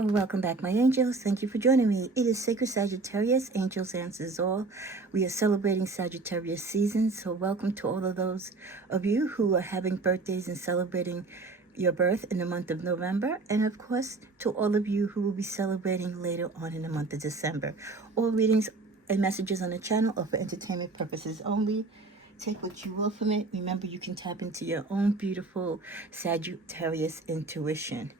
Oh, welcome back, my angels. Thank you for joining me. It is Sacred Sagittarius, Angels Answers All. We are celebrating Sagittarius season, so welcome to all of those of you who are having birthdays and celebrating your birth in the month of November, and of course, to all of you who will be celebrating later on in the month of December. All readings and messages on the channel are for entertainment purposes only. Take what you will from it. Remember, you can tap into your own beautiful Sagittarius intuition.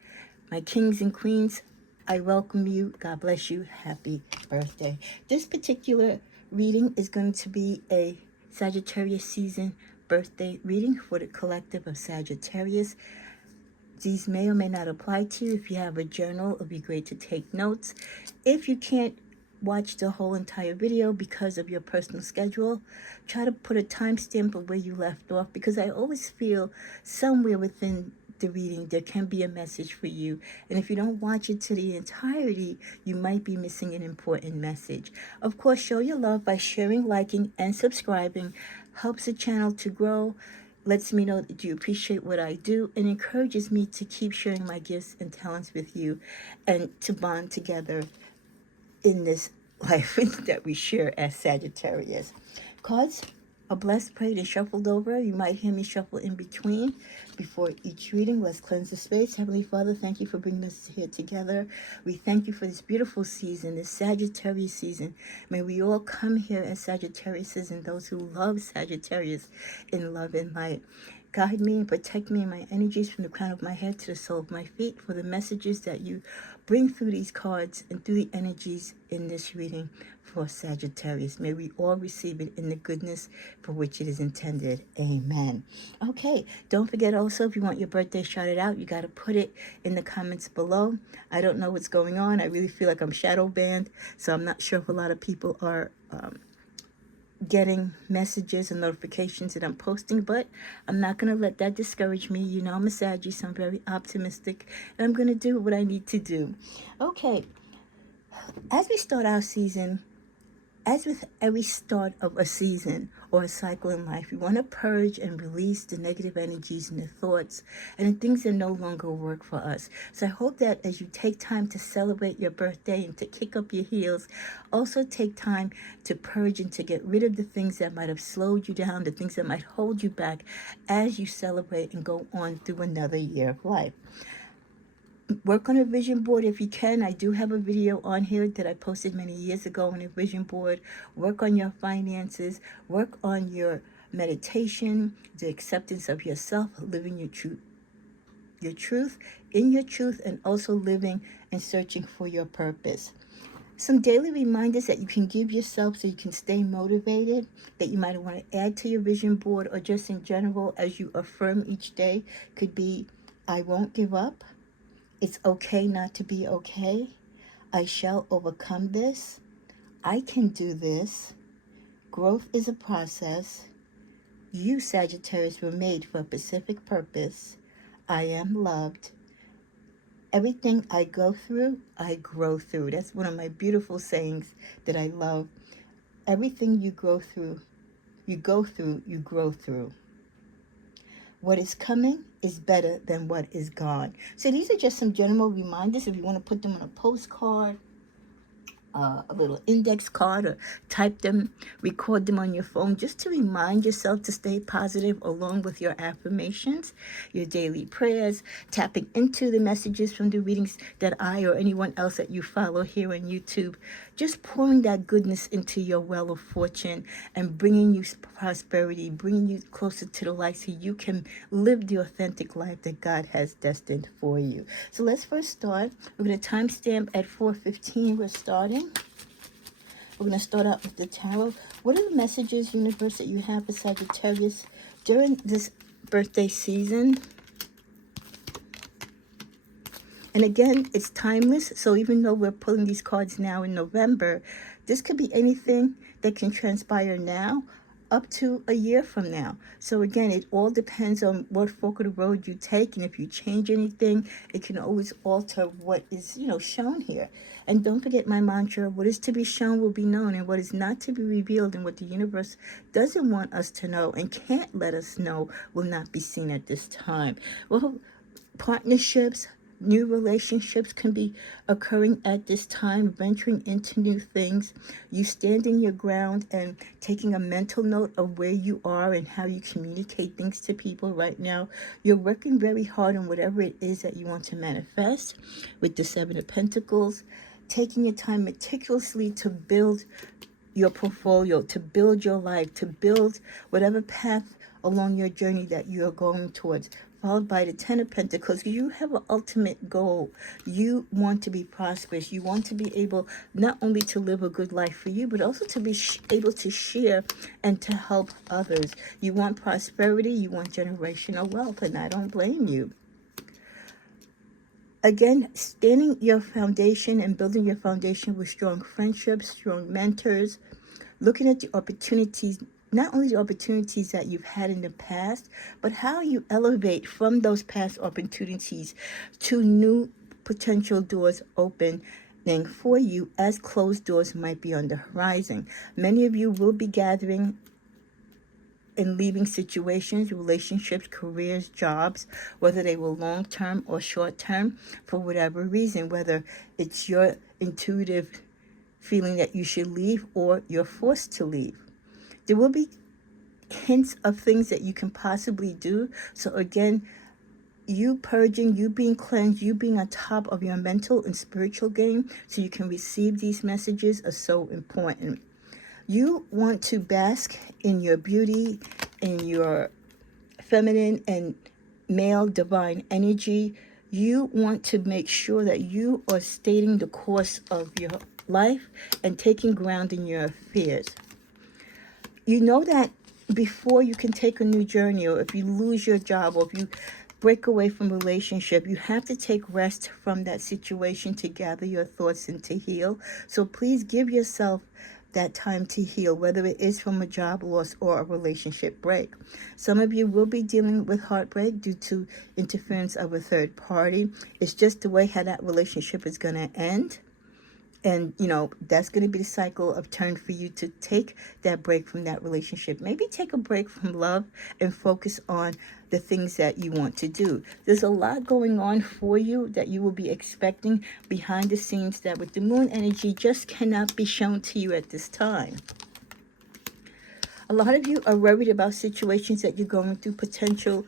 My kings and queens, I welcome you. God bless you. Happy birthday. This particular reading is going to be a Sagittarius season birthday reading for the collective of Sagittarius. These may or may not apply to you. If you have a journal, it would be great to take notes. If you can't watch the whole entire video because of your personal schedule, try to put a timestamp of where you left off, because I always feel somewhere within the reading there can be a message for you, and if you don't watch it to the entirety, you might be missing an important message. Of course, show your love by sharing, liking, and subscribing. Helps the channel to grow, lets me know that you appreciate what I do, and encourages me to keep sharing my gifts and talents with you and to bond together in this life that we share as Sagittarius. Cards are blessed, prayed, and shuffled over. You might hear me shuffle in between before each reading. Let's cleanse the space. Heavenly Father, thank you for bringing us here together. We thank you for this beautiful season, this Sagittarius season. May we all come here as Sagittariuses and those who love Sagittarius in love and light. Guide me and protect me and my energies from the crown of my head to the sole of my feet, for the messages that you bring through these cards and through the energies in this reading for Sagittarius. May we all receive it in the goodness for which it is intended. Amen. Okay, don't forget also, if you want your birthday shouted out, you got to put it in the comments below. I don't know what's going on. I really feel like I'm shadow banned, so I'm not sure if a lot of people are getting messages and notifications that I'm posting, but I'm not going to let that discourage me. You know, I'm a Saggy, so I'm very optimistic, and I'm going to do what I need to do. Okay, as we start our season, as with every start of a season or a cycle in life, we want to purge and release the negative energies and the thoughts and the things that no longer work for us. So I hope that as you take time to celebrate your birthday and to kick up your heels, also take time to purge and to get rid of the things that might have slowed you down, the things that might hold you back as you celebrate and go on through another year of life. Work on a vision board if you can. I do have a video on here that I posted many years ago on a vision board. Work on your finances. Work on your meditation, the acceptance of yourself, living your truth, in your truth, and also living and searching for your purpose. Some daily reminders that you can give yourself so you can stay motivated, that you might want to add to your vision board, or just in general as you affirm each day, could be, I won't give up. It's okay not to be okay. I shall overcome this. I can do this. Growth is a process. You, Sagittarius, were made for a specific purpose. I am loved. Everything I go through, I grow through. That's one of my beautiful sayings that I love. Everything you go through, you grow through. What is coming is better than what is gone. So these are just some general reminders. If you want to put them on a postcard, a little index card, or type them, record them on your phone, just to remind yourself to stay positive, along with your affirmations, your daily prayers, tapping into the messages from the readings that I or anyone else that you follow here on YouTube, just pouring that goodness into your well of fortune and bringing you prosperity, bringing you closer to the light so you can live the authentic life that God has destined for you. So let's first start. We're going to timestamp at 4:15. We're starting. We're going to start out with the tarot. What are the messages, universe, that you have for Sagittarius during this birthday season? And again, it's timeless. So even though we're pulling these cards now in November, this could be anything that can transpire now up to a year from now. So again, it all depends on what fork of the road you take, and if you change anything, it can always alter what is, shown here. And don't forget my mantra: what is to be shown will be known, and what is not to be revealed, and what the universe doesn't want us to know and can't let us know, will not be seen at this time. Well, partnerships, New relationships can be occurring at this time, venturing into new things. You standing your ground and taking a mental note of where you are and how you communicate things to people right now. You're working very hard on whatever it is that you want to manifest with the Seven of Pentacles, taking your time meticulously to build your portfolio, to build your life, to build whatever path along your journey that you are going towards, followed by the Ten of Pentacles. You have an ultimate goal. You want to be prosperous. You want to be able not only to live a good life for you, but also to be able to share and to help others. You want prosperity. You want generational wealth, and I don't blame you. Again, standing your foundation and building your foundation with strong friendships, strong mentors, looking at the opportunities, not only the opportunities that you've had in the past, but how you elevate from those past opportunities to new potential doors opening for you as closed doors might be on the horizon. Many of you will be gathering and leaving situations, relationships, careers, jobs, whether they were long-term or short-term, for whatever reason, whether it's your intuitive feeling that you should leave or you're forced to leave. There will be hints of things that you can possibly do. So again, you purging, you being cleansed, you being on top of your mental and spiritual game so you can receive these messages are so important. You want to bask in your beauty, in your feminine and male divine energy. You want to make sure that you are stating the course of your life and taking ground in your affairs. You know that before you can take a new journey, or if you lose your job, or if you break away from a relationship, you have to take rest from that situation to gather your thoughts and to heal. So please give yourself that time to heal, whether it is from a job loss or a relationship break. Some of you will be dealing with heartbreak due to interference of a third party. It's just the way how that relationship is going to end. And, that's going to be the cycle of turn for you to take that break from that relationship. Maybe take a break from love and focus on the things that you want to do. There's a lot going on for you that you will be expecting behind the scenes that with the moon energy just cannot be shown to you at this time. A lot of you are worried about situations that you're going through, potential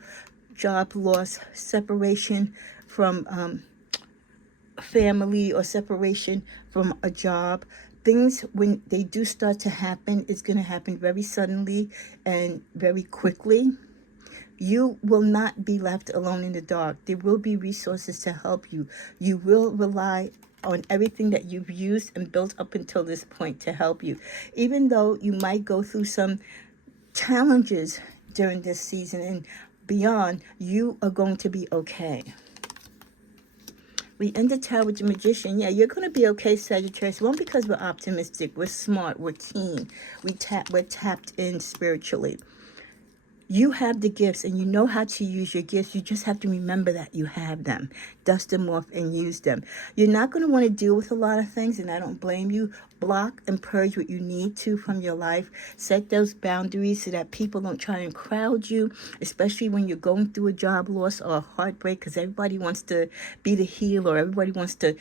job loss, separation from family, or separation from a job. Things, when they do start to happen, it's going to happen very suddenly and very quickly. You will not be left alone in the dark. There will be resources to help you. You will rely on everything that you've used and built up until this point to help you. Even though you might go through some challenges during this season and beyond, you are going to be okay. We end the tower with the Magician. Yeah, you're going to be okay, Sagittarius. One, because we're optimistic, we're smart, we're keen, we're tapped in spiritually. You have the gifts and you know how to use your gifts. You just have to remember that you have them. Dust them off and use them. You're not going to want to deal with a lot of things, and I don't blame you. Block and purge what you need to from your life. Set those boundaries so that people don't try and crowd you, especially when you're going through a job loss or a heartbreak, because everybody wants to be the healer. Everybody wants to,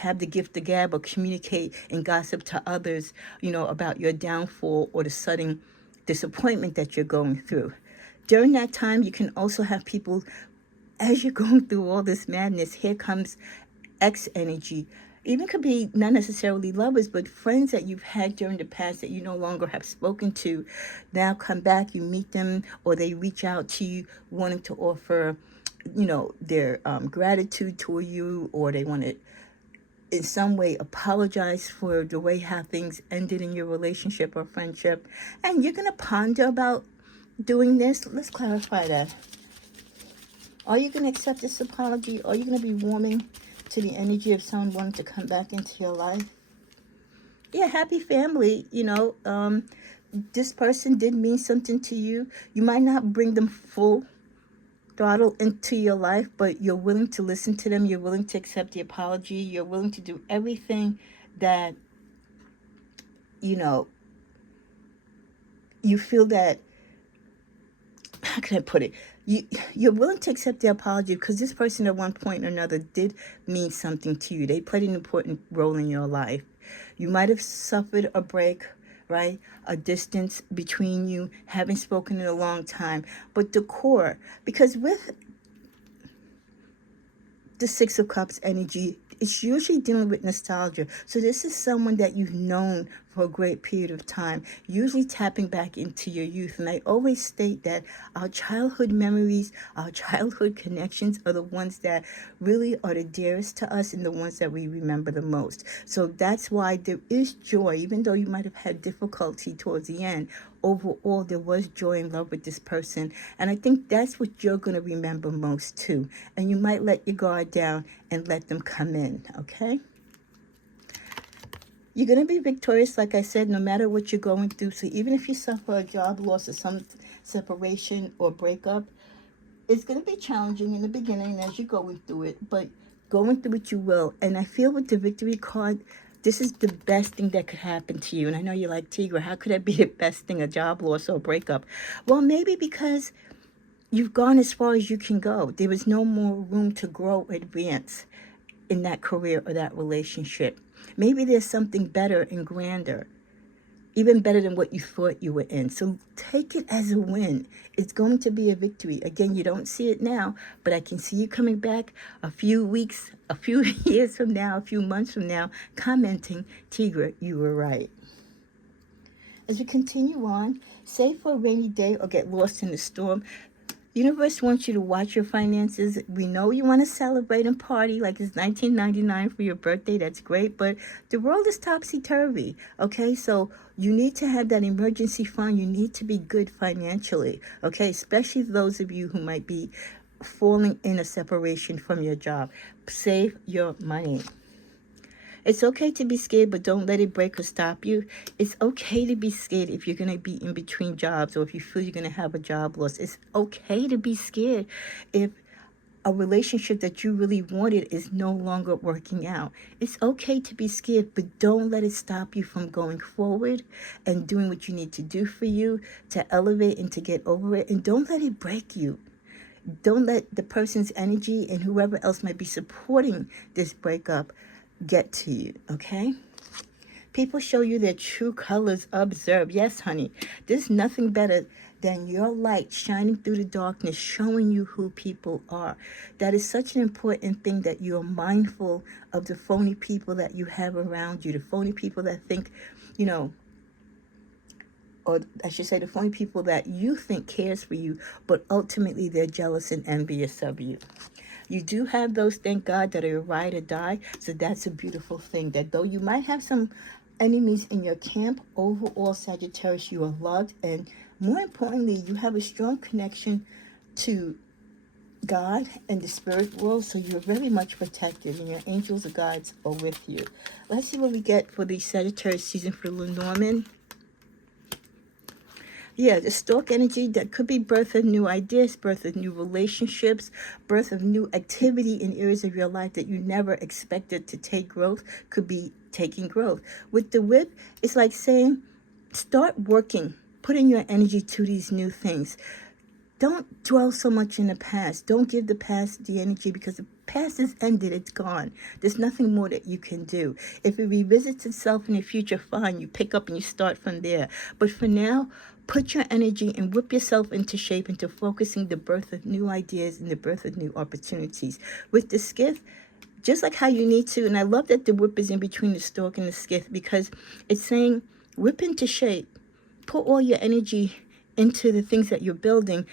have the gift of gab or communicate and gossip to others, about your downfall or the sudden disappointment that you're going through. During that time, you can also have people, as you're going through all this madness, here comes X energy. Even could be not necessarily lovers, but friends that you've had during the past that you no longer have spoken to. Now come back, you meet them, or they reach out to you wanting to offer, their gratitude to you, or they want to in some way apologize for the way how things ended in your relationship or friendship. And you're going to ponder about doing this. Let's clarify that. Are you going to accept this apology? Are you going to be warming to the energy of someone wanting to come back into your life? Yeah, happy family. This person did mean something to you. You might not bring them full throttle into your life, but you're willing to listen to them. You're willing to accept the apology. You're willing to do everything that, you feel that, how can I put it? you're willing to accept the apology because this person at one point or another did mean something to you. They played an important role in your life. You might have suffered a break, right? A distance between you, haven't spoken in a long time. But the core, because with the Six of Cups energy, it's usually dealing with nostalgia. So this is someone that you've known for a great period of time, usually tapping back into your youth. And I always state that our childhood memories, our childhood connections are the ones that really are the dearest to us and the ones that we remember the most. So that's why there is joy, even though you might have had difficulty towards the end. Overall, there was joy and love with this person. And I think that's what you're going to remember most too. And you might let your guard down and let them come in, okay? You're going to be victorious, like I said, no matter what you're going through. So even if you suffer a job loss or some separation or breakup, it's going to be challenging in the beginning as you're going through it. But going through it, you will. And I feel with the victory card, this is the best thing that could happen to you. And I know you're like, Tigra, how could that be the best thing, a job loss or a breakup? Well, maybe because you've gone as far as you can go. There is no more room to grow, advance in that career or that relationship. Maybe there's something better and grander, even better than what you thought you were in. So take it as a win. It's going to be a victory. Again, you don't see it now, but I can see you coming back a few weeks, a few years from now, a few months from now, commenting, Tigra, you were right. As we continue on, save for a rainy day or get lost in the storm. Universe wants you to watch your finances. We know you want to celebrate and party like it's 1999 for your birthday. That's great. But the world is topsy-turvy, okay? So you need to have that emergency fund. You need to be good financially, okay? Especially those of you who might be falling in a separation from your job. Save your money. It's okay to be scared, but don't let it break or stop you. It's okay to be scared if you're going to be in between jobs or if you feel you're going to have a job loss. It's okay to be scared if a relationship that you really wanted is no longer working out. It's okay to be scared, but don't let it stop you from going forward and doing what you need to do for you to elevate and to get over it. And don't let it break you. Don't let the person's energy and whoever else might be supporting this breakup get to you, okay? People show you their true colors. Observe. Yes, honey. There's nothing better than your light shining through the darkness, showing you who people are. That is such an important thing, that you're mindful of the phony people that you have around you, the phony people that think, or I should say the phony people that you think cares for you, but ultimately they're jealous and envious of you. You do have those, thank God, that are ride or die. So that's a beautiful thing, that though you might have some enemies in your camp, overall, Sagittarius, you are loved. And more importantly, you have a strong connection to God and the spirit world. So you're very much protected and your angels or guides are with you. Let's see what we get for the Sagittarius season for Lenormand. Yeah, the stork energy, that could be birth of new ideas, birth of new relationships, birth of new activity in areas of your life that you never expected to take growth, could be taking growth. With the whip, it's like saying, start working, putting your energy to these new things. Don't dwell so much in the past. Don't give the past the energy, because the past is ended. It's gone. There's nothing more that you can do. If it revisits itself in the future, fine. You pick up and you start from there. But for now, put your energy and whip yourself into shape, into focusing the birth of new ideas and the birth of new opportunities. With the skiff, just like how you need to, and I love that the whip is in between the stork and the skiff, because it's saying whip into shape. Put all your energy into the things that you're building,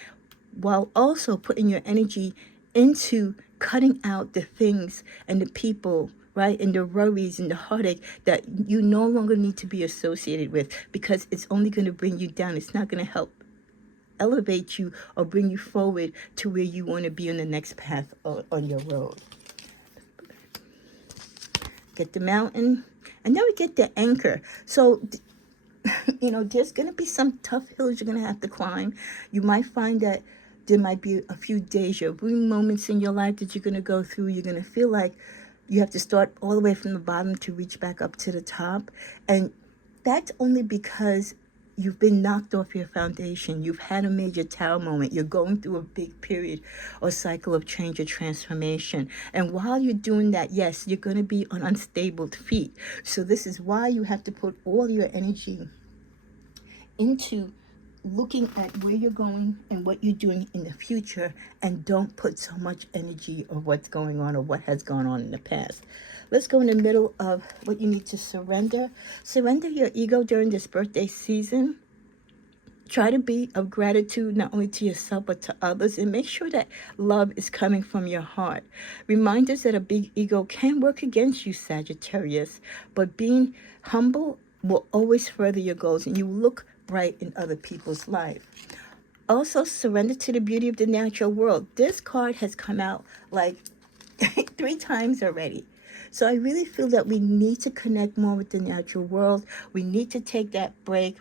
while also putting your energy into cutting out the things and the people, right, and the worries and the heartache that you no longer need to be associated with, because it's only going to bring you down. It's not going to help elevate you or bring you forward to where you want to be on the next path on your road. Get the mountain, and then we get the anchor. So there's going to be some tough hills you're going to have to climb. You might find that there might be a few deja vu moments in your life that you're going to go through. You're going to feel like you have to start all the way from the bottom to reach back up to the top. And that's only because you've been knocked off your foundation. You've had a major tower moment. You're going through a big period or cycle of change or transformation. And while you're doing that, yes, you're going to be on unstable feet. So this is why you have to put all your energy into looking at where you're going and what you're doing in the future, and don't put so much energy of what's going on or what has gone on in the past. Let's go in the middle of what you need to surrender. Surrender your ego during this birthday season. Try to be of gratitude not only to yourself but to others, and make sure that love is coming from your heart. Reminders that a big ego can work against you, Sagittarius, but being humble will always further your goals, and you look bright in other people's life. Also, surrender to the beauty of the natural world. This card has come out like 3 times already. So I really feel that we need to connect more with the natural world. We need to take that break.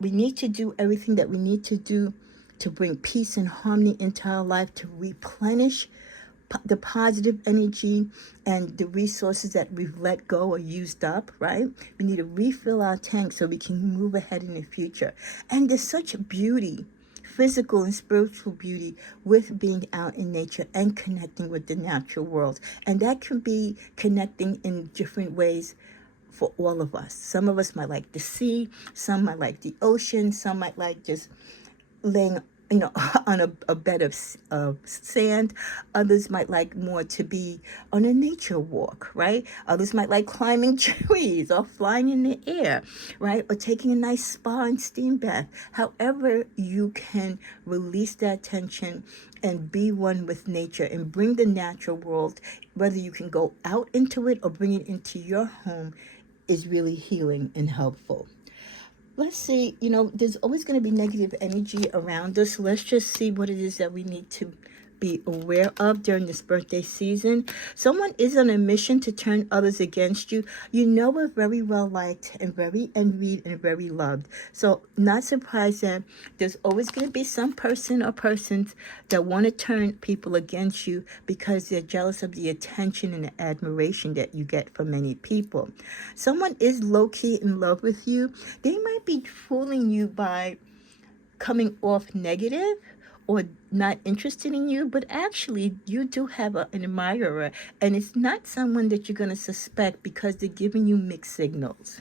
We need to do everything that we need to do to bring peace and harmony into our life, to replenish the positive energy and the resources that we've let go or used up, right? We need to refill our tank so we can move ahead in the future. And there's such beauty, physical and spiritual beauty, with being out in nature and connecting with the natural world. And that can be connecting in different ways for all of us. Some of us might like the sea, some might like the ocean, some might like just laying on a bed of sand. Others might like more to be on a nature walk, right? Others might like climbing trees or flying in the air, right? Or taking a nice spa and steam bath. However you can release that tension and be one with nature and bring the natural world, whether you can go out into it or bring it into your home, is really healing and helpful. Let's see, there's always going to be negative energy around us. Let's just see what it is that we need to be aware of during this birthday season. Someone is on a mission to turn others against you. We're very well liked and very envied and very loved. So not surprised that there's always going to be some person or persons that want to turn people against you because they're jealous of the attention and the admiration that you get from many people. Someone is low-key in love with you. They might be fooling you by coming off negative or not interested in you, but actually you do have an admirer, and it's not someone that you're going to suspect because they're giving you mixed signals.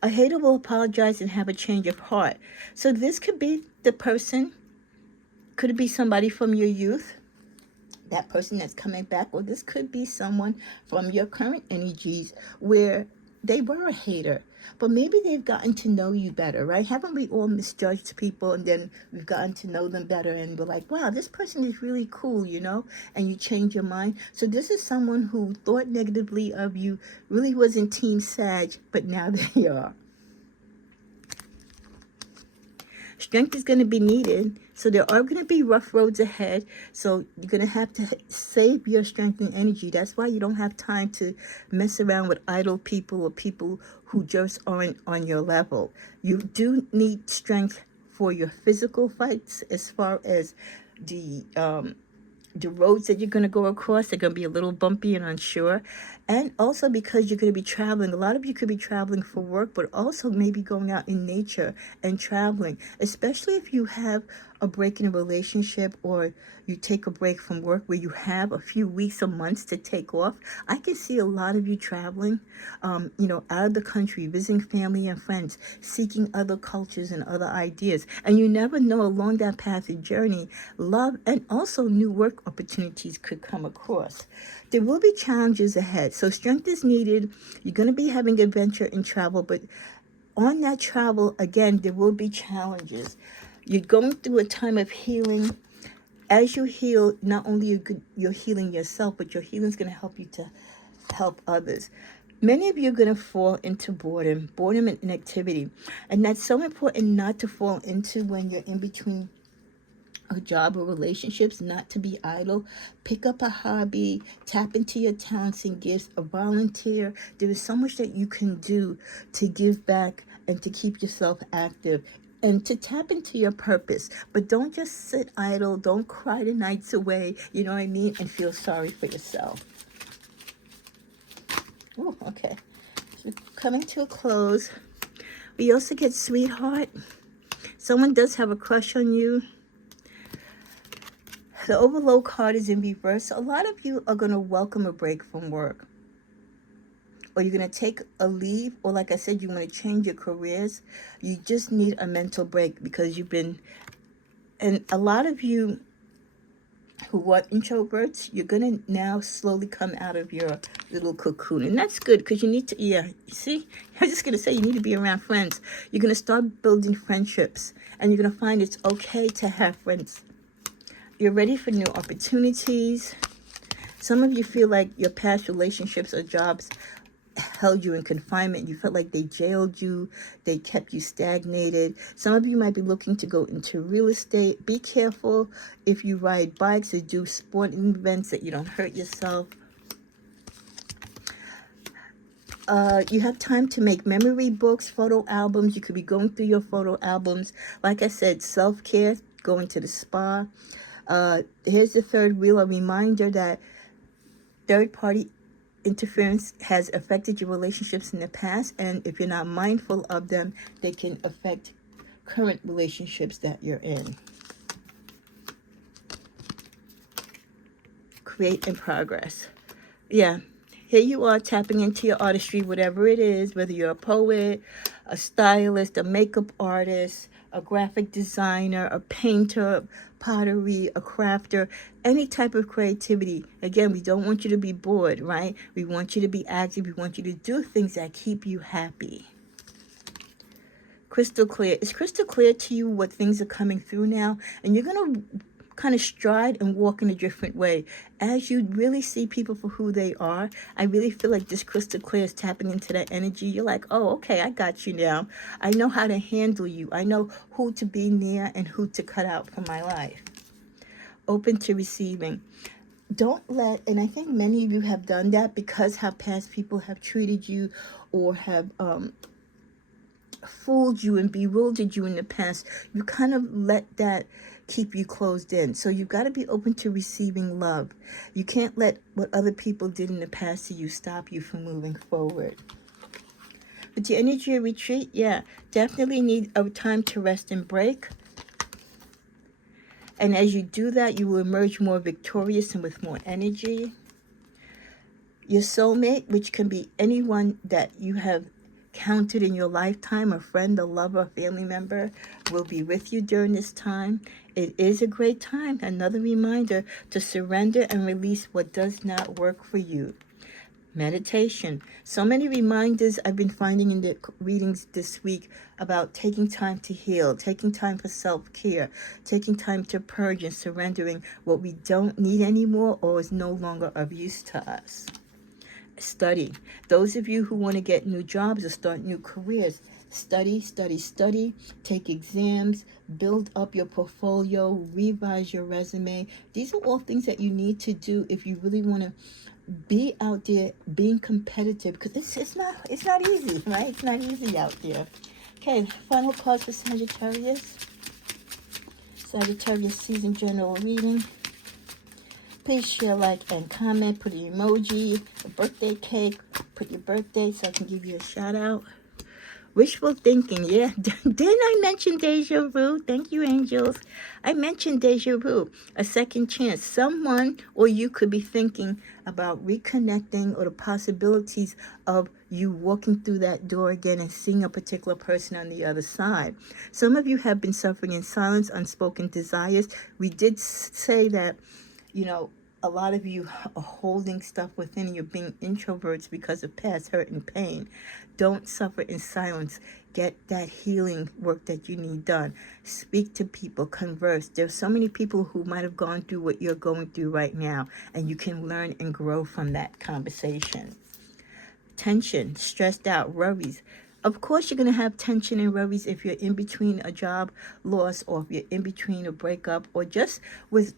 A hater will apologize and have a change of heart. So this could be the person, could it be somebody from your youth, that person that's coming back, or this could be someone from your current energies where they were a hater, but maybe they've gotten to know you better, right? Haven't we all misjudged people, and then we've gotten to know them better, and we're like, wow, this person is really cool, and you change your mind. So this is someone who thought negatively of you, really wasn't Team Sag, but now they are. Strength is going to be needed. So there are going to be rough roads ahead. So you're going to have to save your strength and energy. That's why you don't have time to mess around with idle people or people who just aren't on your level. You do need strength for your physical fights, as far as the roads that you're going to go across are going to be a little bumpy and unsure. And also because you're going to be traveling. A lot of you could be traveling for work, but also maybe going out in nature and traveling, especially if you have a break in a relationship or you take a break from work where you have a few weeks or months to take off. I can see a lot of you traveling, out of the country, visiting family and friends, seeking other cultures and other ideas. And you never know, along that path and journey, love and also new work opportunities could come across. There will be challenges ahead. So strength is needed. You're going to be having adventure in travel, but on that travel, again, there will be challenges. You're going through a time of healing. As you heal, not only you're healing yourself, but your healing is going to help you to help others. Many of you are going to fall into boredom and inactivity. And that's so important not to fall into when you're in between a job or relationships, not to be idle. Pick up a hobby, tap into your talents and gifts, a volunteer. There is so much that you can do to give back and to keep yourself active and to tap into your purpose. But don't just sit idle. Don't cry the nights away, you know what I mean, and feel sorry for yourself. Oh, okay. So coming to a close. We also get sweetheart. Someone does have a crush on you. The overload card is in reverse. So a lot of you are going to welcome a break from work. Or you're going to take a leave. Or like I said, you want to change your careers. You just need a mental break because you've been... And a lot of you who are introverts, you're going to now slowly come out of your little cocoon. And that's good because you need to... Yeah, you see? I was just going to say you need to be around friends. You're going to start building friendships. And you're going to find it's okay to have friends. You're ready for new opportunities. Some of you feel like your past relationships or jobs held you in confinement. You felt like they jailed you. They kept you stagnated. Some of you might be looking to go into real estate. Be careful if you ride bikes or do sporting events that you don't hurt yourself. You have time to make memory books, photo albums. You could be going through your photo albums. Like I said, self-care, going to the spa. Here's the third wheel, a reminder that third-party interference has affected your relationships in the past, and if you're not mindful of them, they can affect current relationships that you're in. Create in progress. Yeah, here you are tapping into your artistry, whatever it is, whether you're a poet, a stylist, a makeup artist, a graphic designer, a painter, pottery, a crafter, any type of creativity. Again, we don't want you to be bored, right? We want you to be active. We want you to do things that keep you happy. Crystal clear. It's crystal clear to you what things are coming through now, and you're going to kind of stride and walk in a different way. As you really see people for who they are, I really feel like this crystal clear is tapping into that energy. You're like, oh, okay, I got you now. I know how to handle you. I know who to be near and who to cut out from my life. Open to receiving. Don't let, and I think many of you have done that because how past people have treated you or have fooled you and bewildered you in the past. You kind of let that keep you closed in. So you've got to be open to receiving love. You can't let what other people did in the past to you stop you from moving forward. With your energy retreat, yeah, definitely need a time to rest and break. And as you do that, you will emerge more victorious and with more energy. Your soulmate, which can be anyone that you have counted in your lifetime, a friend, a lover, a family member, will be with you during this time. It is a great time. Another reminder to surrender and release what does not work for you. Meditation. So many reminders I've been finding in the readings this week about taking time to heal, taking time for self-care, taking time to purge and surrendering what we don't need anymore or is no longer of use to us. Study. Those of you who want to get new jobs or start new careers, study, study, study, take exams, build up your portfolio, revise your resume. These are all things that you need to do if you really want to be out there being competitive, because it's not easy, right? It's not easy out there. Okay, final card for Sagittarius. Sagittarius season general reading. Please share, like, and comment. Put an emoji, a birthday cake. Put your birthday so I can give you a shout out. Wishful thinking, yeah. Didn't I mention deja vu? Thank you, angels. I mentioned deja vu, a second chance. Someone or you could be thinking about reconnecting or the possibilities of you walking through that door again and seeing a particular person on the other side. Some of you have been suffering in silence, unspoken desires. We did say that, you know, a lot of you are holding stuff within and you're being introverts because of past hurt and pain. Don't suffer in silence. Get that healing work that you need done. Speak to people, converse. There's so many people who might have gone through what you're going through right now, and you can learn and grow from that conversation. Tension, stressed out, worries. Of course, you're going to have tension and worries if you're in between a job loss or if you're in between a breakup or just with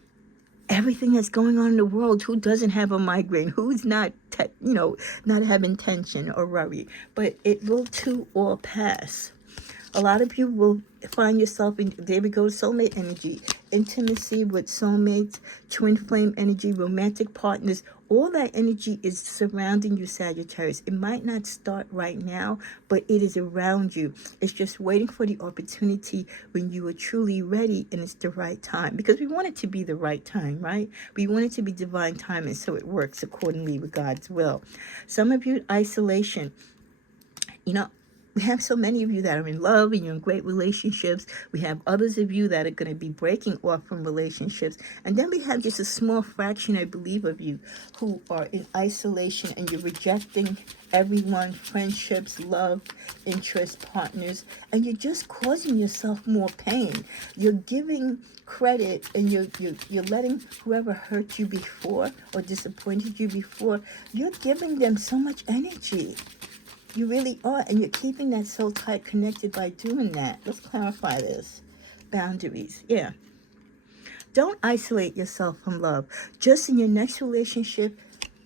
everything that's going on in the world. Who doesn't have a migraine? Who's not, not having tension or worry? But it will too all pass. A lot of you will find yourself in, there we go, soulmate energy, intimacy with soulmates, twin flame energy, romantic partners, All that energy is surrounding you, Sagittarius. It might not start right now, but it is around you. It's just waiting for the opportunity when you are truly ready and it's the right time. Because we want it to be the right time, right? We want it to be divine timing so it works accordingly with God's will. Some of you, isolation. You know, we have so many of you that are in love and you're in great relationships. We have others of you that are going to be breaking off from relationships. And then we have just a small fraction, I believe, of you who are in isolation and you're rejecting everyone, friendships, love, interest, partners, and you're just causing yourself more pain. You're giving credit and you're letting whoever hurt you before or disappointed you before, you're giving them so much energy. You really are, and you're keeping that so tight connected by doing that. Let's clarify this. Boundaries. Yeah. Don't isolate yourself from love. Just in your next relationship,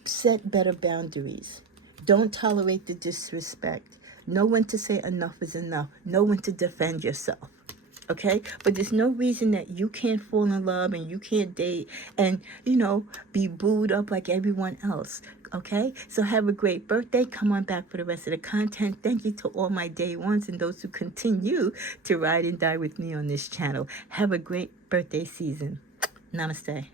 set better boundaries. Don't tolerate the disrespect. Know when to say enough is enough. Know when to defend yourself. Okay? But there's no reason that you can't fall in love and you can't date and, be booed up like everyone else. Okay? So have a great birthday. Come on back for the rest of the content. Thank you to all my day ones and those who continue to ride and die with me on this channel. Have a great birthday season. Namaste.